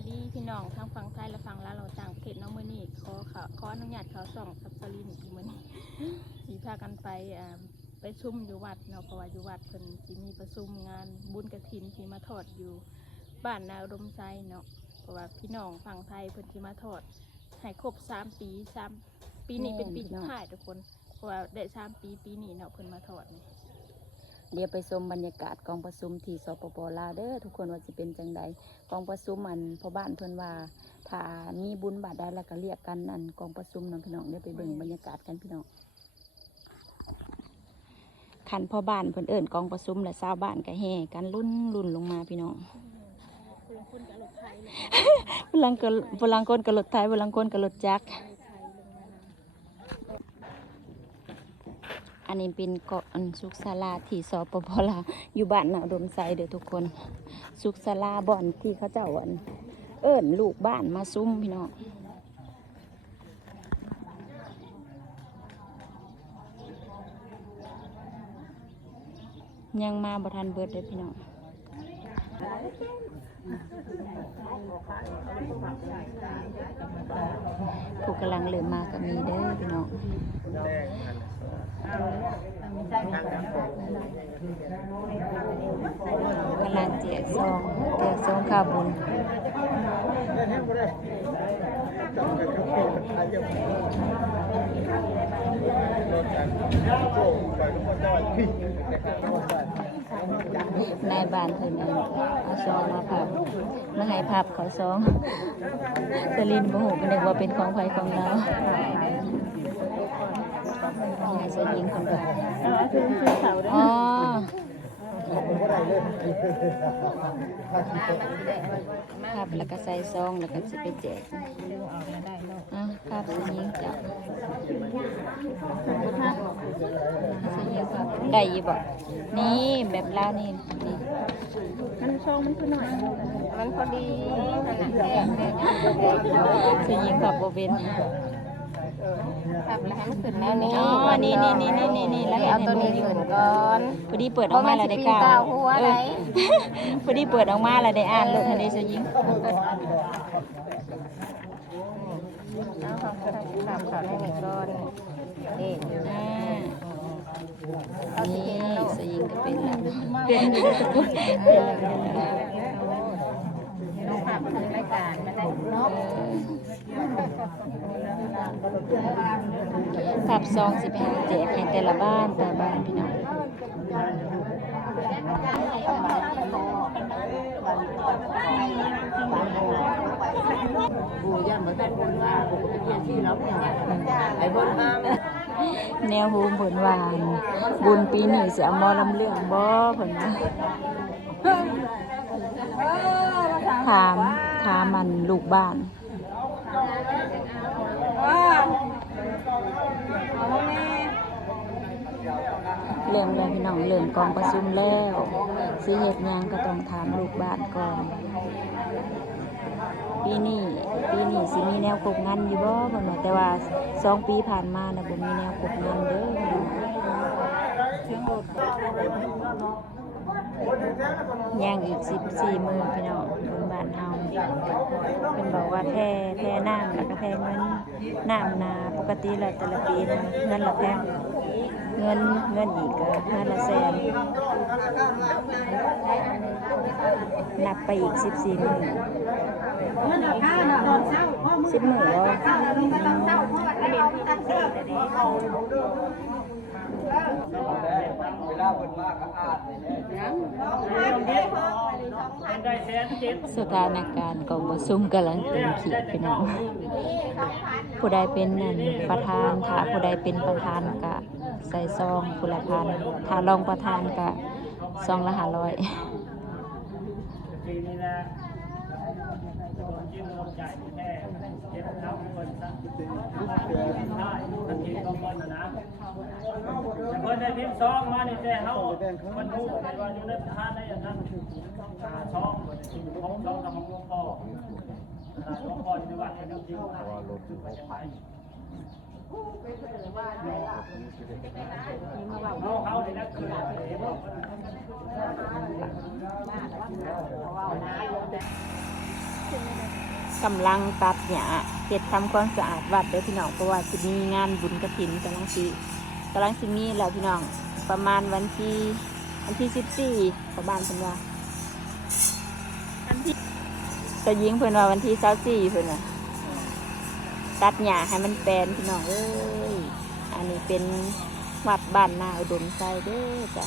ายดีพี่น้องทั้งฝั่งไทยและฝั่งลาวเราต่างประเทศน้องมื้อนี้ขออนุญาตเขาส่องสับสลินอีกมื้อนี้สิพากันไปซุ่มอยู่วัดเนาะเพราะว่าอยู่วัดเพิ่นสิมีประชุมงานบุญกฐินที่มาทอดอยู่บ้านนาอุดมไซเนาะเพราะว่าพี่น้องฝั่งไทยเพิ่นสิมาทอดให้ครบ3 ปีปีนี้เป็นปีสุดท้ายทุกคนเพราะว่าได้3 ปีนี้เนาะเพิ่นมาทอดนี่เดี๋ยวไปชมบรรยากาศกองประชุมที่สปป.ลาวเด้อทุกคนว่าจะเป็นจังใดกองประชุมพ่อบ้านเพิ่นว่าถ้ามีบุญบาทใดแล้วก็เรียกกันกองประชุมน้องพี่น้องเดี๋ยวไปเบิ่งบรรยากาศกันพี่น้องคันพ่อบ้านเพิ่นเอิ้นกองประชุมและชาวบ้านก็แห่กันรุ่นลงมาพี่น้องพลังคนกับรถไทยพลังคนกับรถจักรอันนี้เป็นเกาะสุขศาลาที่สปป.ลาวอยู่บ้านนาอุดมไซเด้อทุกคนสุขศาลาบ่อนที่เขาเจ้าเอิ้นลูกบ้านมาซุ่มพี่น้องยังมาบ่ทันเบิดเลยพี่น้องผู้กำลังเริ่มมาก็มีเด้อพี่น้องกำลังแจกซองข้าวบุญนายบ้านเพิ่นเอาซองมาพับมาให้พับเขาซองสลินโมโหเป็นเด็กว่าเป็นของใครของเรานายจะยิงคนแบบอ๋อพับแล้วก็ใส่ซองแล้วก็จะไปแจกพับจะยิงจับได้ยี่บอกนี่แบบลาวนี่มันซองมันคือหน่อยมันพอดีจะยิงพับโบเวนพับแล้วให้มันขึ้นแล้วนี่อ๋อนี่แล้วเอาตัวนี้ขึ้นก่อนพอดีเปิดออกมาแล้วได้กล่าวพอดีเปิดออกมาแล้วได้อ่านเลยทันทีจะยิงเอาของกระทำข่าวในนี้ก่อนนี่สยิงก็เป็นแล้วเป็นน้องภาพมาถึงรายการมาได้เนาะภาพซองสิไปหาแจกให้แต่ละบ้านพี่น้องบูย่านเหมือนกันบุญว่าบุญเป็นเพียงที่เราเนี่ยไอ้บุญห้ามแนวฮูมเพิ่นว่าบุญปีนี้สิเอาหมอลำเรื่องบ่เพิ่นว่าถามมันลูกบ้านเริ่มแล้วพี่น้องเริ่มกองประชุมแล้วสิเฮ็ดหยังก็ต้องถามลูกบ้านก่อนปีนี้สิมีแนวกบงานอยู่บ่เพิ่นว่าแต่ว่า2 ปีผ่านมาน่ะบ่มีแนวกบงานเด้อย่างอีก14 มื้อพี่น้องบนบ้านเฮาเพิ่นบอกว่าแท้น้ำแล้วก็แท้เงินน้ำนาปกติแล้วแต่ละปีนะเงินละแพงเงินอีกก็เงินละแสนนับไปอีก14 มื้อ10 มื้อสถานการณ์กองประชุมกำลังตึงขีดพี่น้องผู้ใดเป็นประธานถ้าผู้ใดเป็นประธานก็ใส่ซองผู้ละพันถ้ารองประธานก็ซองละ500เพิ่นได้พิมพ์ซองมานี่แต่เฮามันรู้ว่าอยู่ในทานได้อย่างนั้นซองของซองกับของหลวงพ่อหลวงพ่ออยู่วัดจริงๆว่าลดไปจังได๋เขาได้นักคือขึ้นไม่ได้ กำลังตัดหญ้าเฮ็ดทำความสะอาดวัดเด้อพี่น้องเพราะว่าสิมีงานบุญกฐินกำลังสิมีแล้วพี่น้องประมาณวันที่14ประมาณเพิ่นว่า อันที่ แต่ยิงเพิ่นว่าวันที่24เพิ่นว่าตัดหญ้าให้มันแปลนพี่น้องเอ้ยอันนี้เป็นวัดบ้านนาอุดมไซเด้อจ้ะ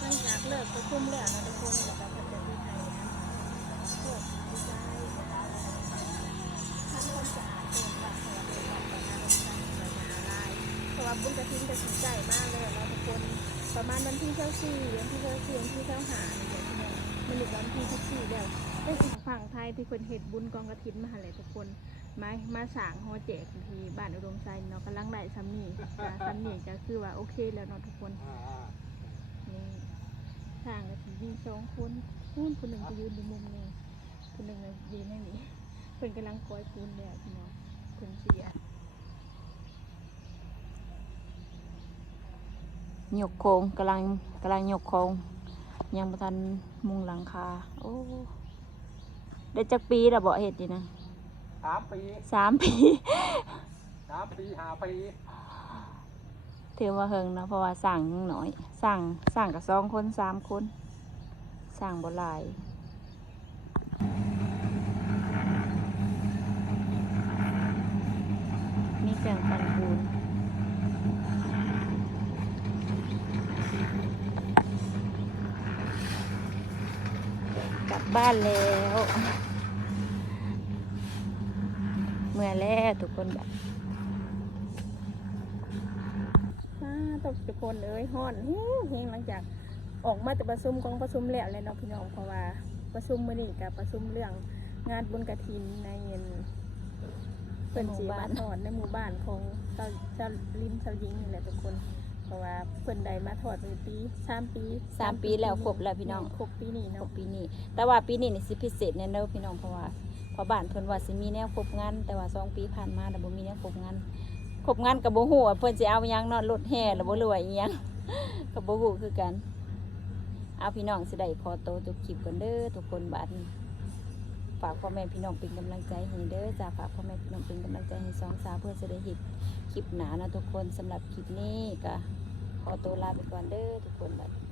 หลังจากเลิกประชุมแล้วนะทุกคนแล้วก็เพิ่นจะมีให้พวกผู้ชายทำความสะอาดเป็นวัดเพราะว่าเป็นวัดบ้านนาอุดมไซเพราะว่าบุญกฐินจะถึงใจมากเลยเราทุกคนประมาณวันที่24วันที่24วันที่25นี่แหละพี่น้องมันถึงวันที่14แล้วเป็นฝั่งไทยที่เพิ่นเฮ็ดบุญกองกฐินมาหั่นแหละทุกคนมาสร้างหอแจกที่บ้านอุดมไซเนาะกำลังได้ซ้ำนี่ซ้ำนี่ก็คือว่าโอเคแล้วเนาะทุกคนนี่สร้างกันที่มี2คนคนหนึ่งจะยืนอยู่มุมหนึงคนหนึ่งน่ะยืนให้นี่เพิ่นกำลังก้อยปูนแล้วพี่น้องเพิ่นเสีย ยกโครงกำลังยกโครงยังบ่ทันมุงหลังคาโอ้ได้จักปีแล้วบ่เฮ็ดนี่นะ 3 ปี 3 ปี 5 ปี ถือว่าเฮิงนะเพราะว่าสร้างยังน้อยสร้างกับ2 คน3 คนสร้างบ่หลายมีเครื่องปั่นปูนกลับบ้านแล้วเมื่อแล้วทุกคนแบบ ตกทุกคนเอ้ยฮ้อนเฮงหลังจากออกมาจากประชุมกองประชุมแล้วเลยเนาะพี่น้องเพราะว่าประชุมมื้อนี้กับประชุมเรื่องงานบุญกฐินในเพิ่นสิมาทอดในหมู่บ้านของเจ้าลินเจ้าหญิงนี่แหละทุกคนเพราะว่าเพิ่นได้มาทอดเป็นปี3 ปีแล้วครบแล้วพี่น้อง ครบปีนี้ คร เนาะ บปีนี้แต่ว่าปีนี้นี่สิพิเศษแน่เด้อพี่น้องเพราะว่าพอบ้านเพิ่นว่าสิมีแนวครบงานแต่ว่า2 ปีผ่านมาแต่บ่มีแนวครบงานก็บ่ฮู้ว่าเพิ่นสิเอาหยังเนาะรถแห่หรือบ่รวยอีหยัง ก็บ่ฮู้คือกันเอาพี่น้องสิได้ขอโตวจบคลิปกันเด้อทุกคนบัดนี้ฝากพ่อแม่พี่น้องเป็นกำลังใจให้เด้อจ้าฝากพ่อแม่พี่น้องเป็นกำลังใจให้2 สาวเพื่อจะได้เฮ็ดคลิปหนานะทุกคนสำหรับคลิปนี้ก็ขอตัวลาไปก่อนเด้อทุกคนบัดนี้